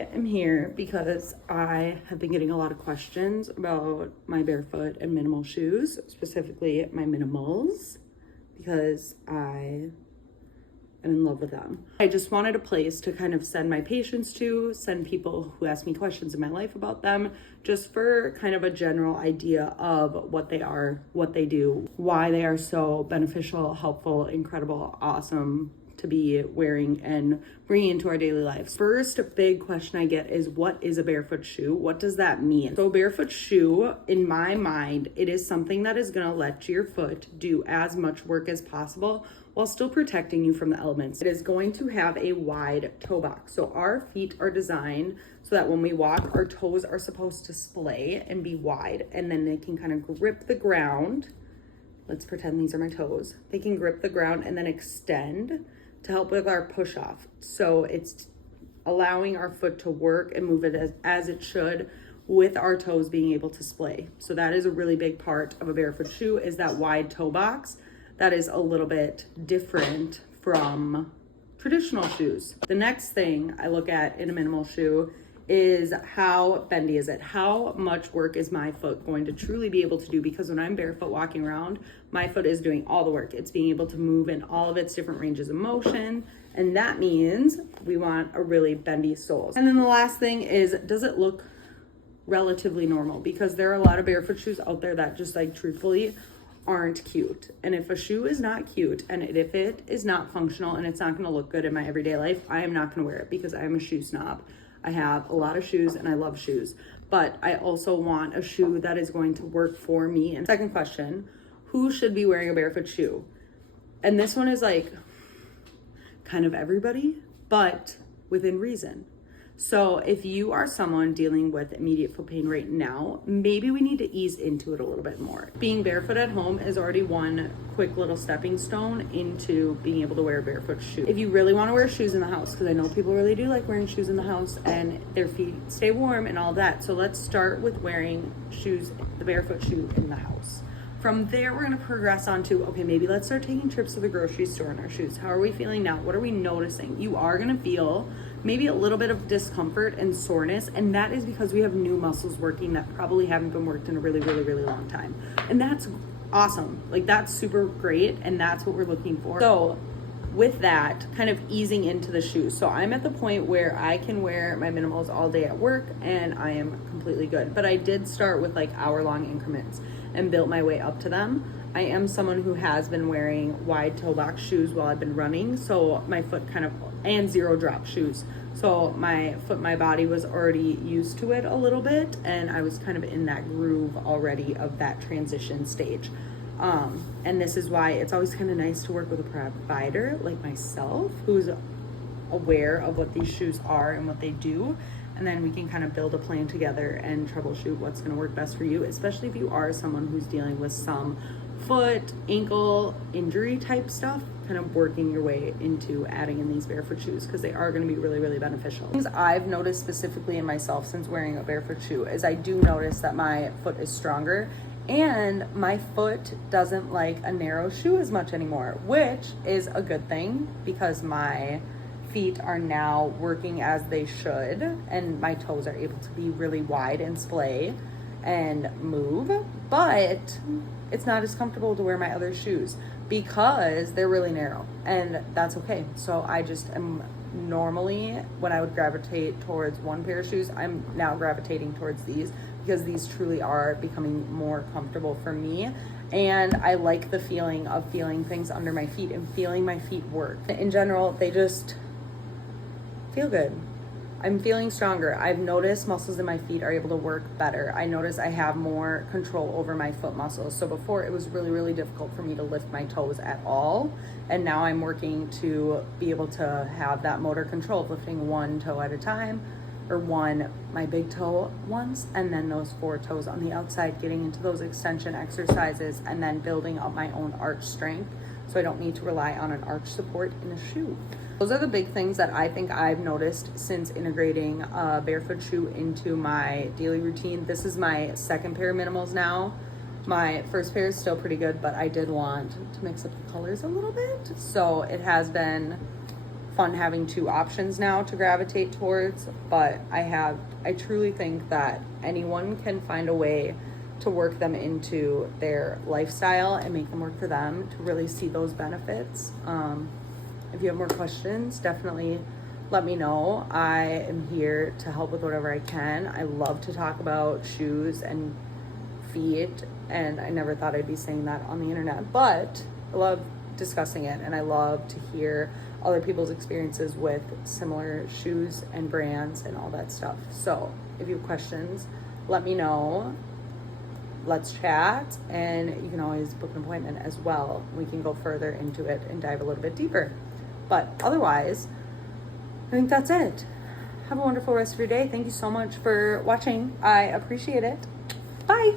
I am here because I have been getting a lot of questions about my Barefoot and Minimal shoes, specifically my Minnemals, because I am in love with them. I just wanted a place to kind of send my patients to, send people who ask me questions in my life about them, just for kind of a general idea of what they are, what they do, why they are so beneficial, helpful, incredible, awesome to be wearing and bringing into our daily lives. First big question I get is, what is a barefoot shoe? What does that mean? So a barefoot shoe, in my mind, it is something that is gonna let your foot do as much work as possible while still protecting you from the elements. It is going to have a wide toe box. So our feet are designed so that when we walk, our toes are supposed to splay and be wide, and then they can kind of grip the ground. Let's pretend these are my toes. They can grip the ground and then extend to help with our push off. So it's allowing our foot to work and move it as it should, with our toes being able to splay. So that is a really big part of a barefoot shoe, is that wide toe box. That is a little bit different from traditional shoes. The next thing I look at in a minimal shoe is how bendy is it? How much work is my foot going to truly be able to do? Because when I'm barefoot walking around, my foot is doing all the work. It's being able to move in all of its different ranges of motion. And that means we want a really bendy sole. And then the last thing is, does it look relatively normal? Because there are a lot of barefoot shoes out there that just, like, truthfully aren't cute. And if a shoe is not cute, and if it is not functional and it's not gonna look good in my everyday life, I am not gonna wear it, because I am a shoe snob. I have a lot of shoes and I love shoes, but I also want a shoe that is going to work for me. And second question, who should be wearing a barefoot shoe? And this one is like kind of everybody, but within reason. So if you are someone dealing with immediate foot pain right now, maybe we need to ease into it a little bit more. Being barefoot at home is already one quick little stepping stone into being able to wear a barefoot shoe. If you really want to wear shoes in the house, because I know people really do like wearing shoes in the house and their feet stay warm and all that. So let's start with wearing shoes, the barefoot shoe in the house. From there, we're going to progress on to, okay, maybe let's start taking trips to the grocery store in our shoes. How are we feeling now? What are we noticing? You are going to feel maybe a little bit of discomfort and soreness, and that is because we have new muscles working that probably haven't been worked in a really, really, really long time. And that's awesome. Like, that's super great, and that's what we're looking for. So with that, kind of easing into the shoes. So I'm at the point where I can wear my Minimals all day at work and I am completely good. But I did start with like hour-long increments and built my way up to them. I am someone who has been wearing wide toe box shoes while I've been running, so my foot kind of, and zero drop shoes. So my foot, my body was already used to it a little bit, and I was kind of in that groove already of that transition stage. And this is why it's always kind of nice to work with a provider like myself, who's aware of what these shoes are and what they do. And then we can kind of build a plan together and troubleshoot what's going to work best for you, especially if you are someone who's dealing with some foot, ankle injury type stuff, kind of working your way into adding in these barefoot shoes, because they are going to be really, really beneficial. Things I've noticed specifically in myself since wearing a barefoot shoe is I do notice that my foot is stronger, and my foot doesn't like a narrow shoe as much anymore, which is a good thing because my feet are now working as they should, and my toes are able to be really wide and splay and move, but it's not as comfortable to wear my other shoes because they're really narrow, and that's okay. So I just am normally, when I would gravitate towards one pair of shoes, I'm now gravitating towards these because these truly are becoming more comfortable for me. And I like the feeling of feeling things under my feet and feeling my feet work. In general, they just feel good. I'm feeling stronger. I've noticed muscles in my feet are able to work better. I notice I have more control over my foot muscles. So before, it was really, really difficult for me to lift my toes at all. And now I'm working to be able to have that motor control of lifting one toe at a time, or my big toe once, and then those 4 toes on the outside, getting into those extension exercises, and then building up my own arch strength so I don't need to rely on an arch support in a shoe. Those are the big things that I think I've noticed since integrating a barefoot shoe into my daily routine. This is my second pair of Minimals now. My first pair is still pretty good, but I did want to mix up the colors a little bit. So it has been fun having two options now to gravitate towards, but I truly think that anyone can find a way to work them into their lifestyle and make them work for them to really see those benefits. If you have more questions, definitely let me know. I am here to help with whatever I can. I love to talk about shoes and feet, and I never thought I'd be saying that on the internet, but I love discussing it, and I love to hear other people's experiences with similar shoes and brands and all that stuff. So if you have questions, let me know. Let's chat, and you can always book an appointment as well. We can go further into it and dive a little bit deeper. But otherwise, I think that's it. Have a wonderful rest of your day. Thank you so much for watching. I appreciate it. Bye.